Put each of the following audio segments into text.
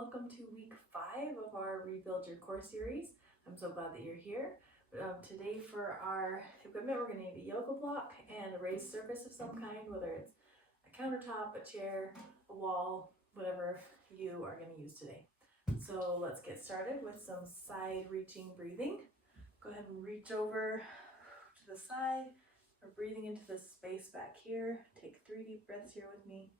welcome to week 5 of our Rebuild Your Core series. I'm so glad that you're here. Today for our equipment, we're going to need a yoga block and a raised surface of some kind, whether it's a countertop, a chair, a wall, whatever you are going to use today. So let's get started with some side reaching breathing. Go ahead and reach over to the side. We're breathing into the space back here. Take 3 deep breaths here with me.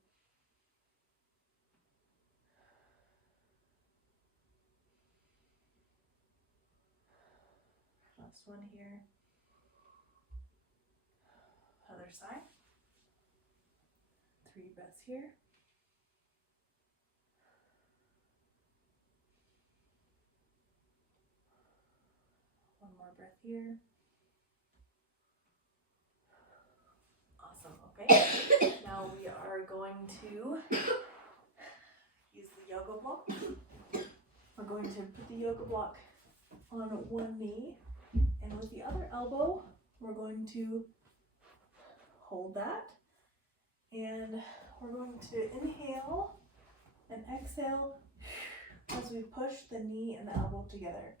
Last one here. Other side. 3 breaths here. One more breath here. Awesome. Okay. Now we are going to use the yoga block. We're going to put the yoga block on one knee, and with the other elbow, we're going to hold that, and we're going to inhale and exhale as we push the knee and the elbow together.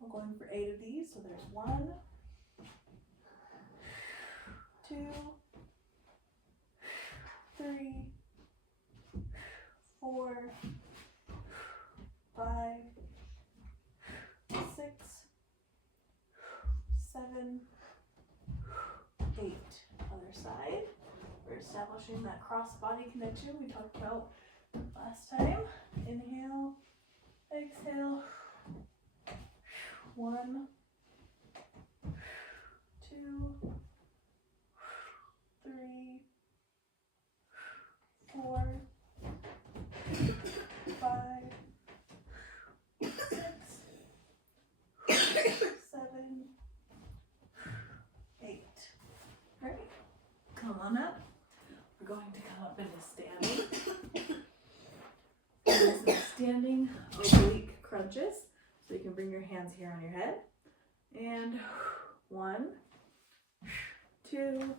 We're going for 8 of these, so there's 1, 2, 3, 4, 5, 6, 7, 8. Other side. We're establishing that cross body connection we talked about last time. Inhale, exhale. 1, 2, 3, 4, 5, 6, 7, 8. Right? Come on up. We're going to come up into standing. And some standing oblique crunches. So you can bring your hands here on your head. And 1, 2,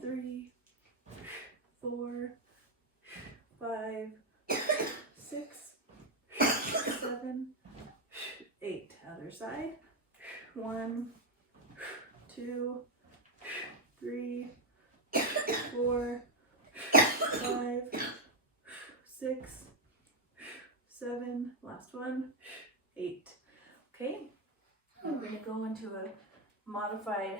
3, 4, 5, 6, 7, 8. Other side. 1, 2, 3, 4, 5, 6, 7. Last one. 8. Okay. We're going to go into a modified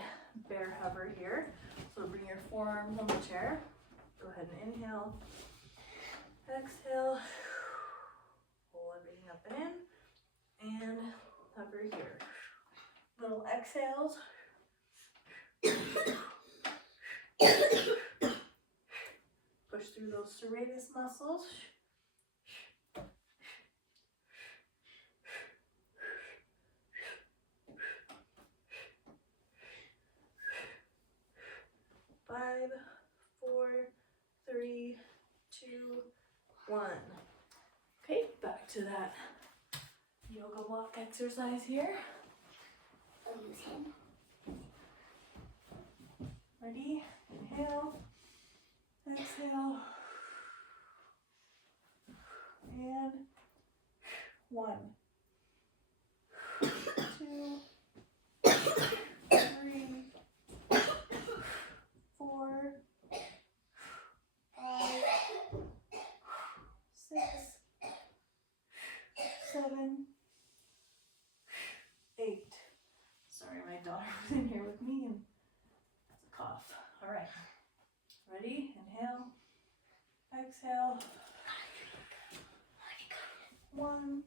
bear hover here. So bring your forearms on the chair. Go ahead and inhale. Exhale. Pull everything up and in. And hover here. Little exhales. Push through those serratus muscles. Five, 4, 3, 2, 1. Okay, back to that yoga block exercise here. I'll use him. Ready? Inhale, exhale, and 1, 2, 3, 4, 5, 6, 7, 8. Sorry, my daughter was in here with me and has a cough. All right. Ready? Inhale. Exhale. 1,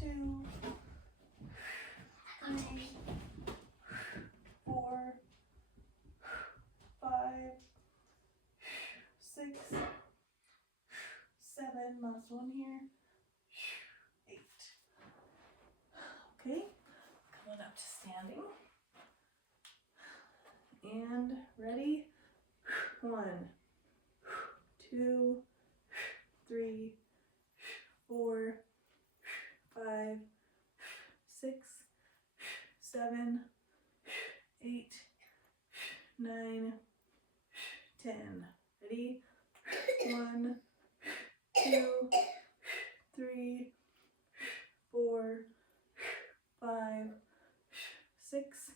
2, 3, 4, 5, 6, 7. Last one here. 8. Okay. Coming up to standing. And ready? 1, 2, 3, 4, 5, 6, 7, 8, 9, 10. Ready? 1, 2, 3, 4, 5, 6,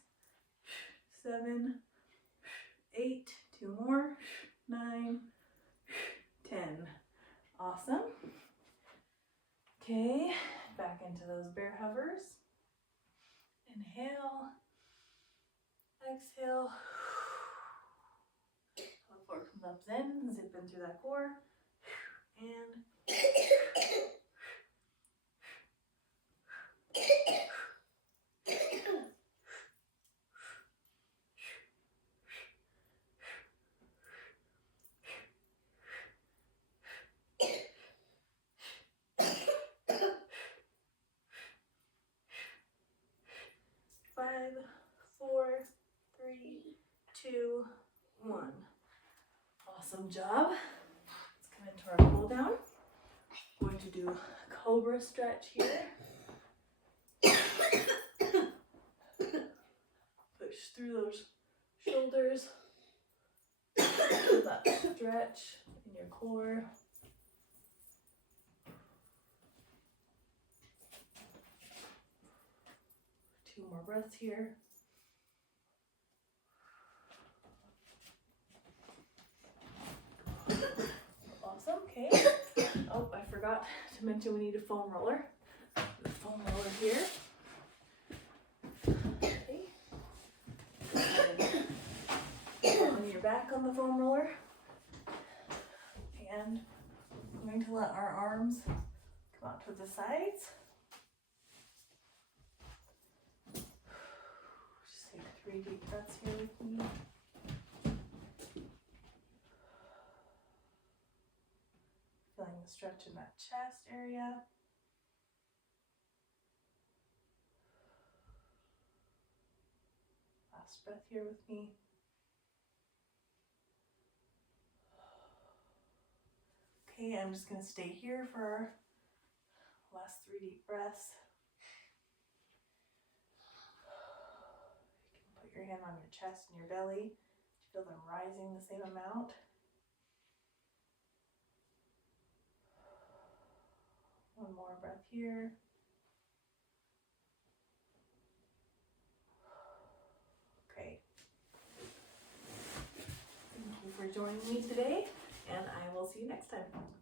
7, 8, 2 more, 9, 10. Awesome. Okay, back into those bear hovers. Inhale, exhale. The floor comes up, in, zip in through that core, and five, 4, 3, 2, 1. Awesome job. Let's come into our cool down. Going to do a cobra stretch here. Push through those shoulders. Feel that stretch in your core. Two more breaths here. Awesome, okay. Oh, I forgot to mention we need a foam roller. The foam roller here. Okay. On your back on the foam roller. And I'm going to let our arms come out to the sides. Just take 3 deep breaths here with me. Feeling the stretch in that chest area. Last breath here with me. Okay, I'm just going to stay here for our last 3 deep breaths. You can put your hand on your chest and your belly. Feel them rising the same amount. One more breath here. Okay. Thank you for joining me today, and I will see you next time.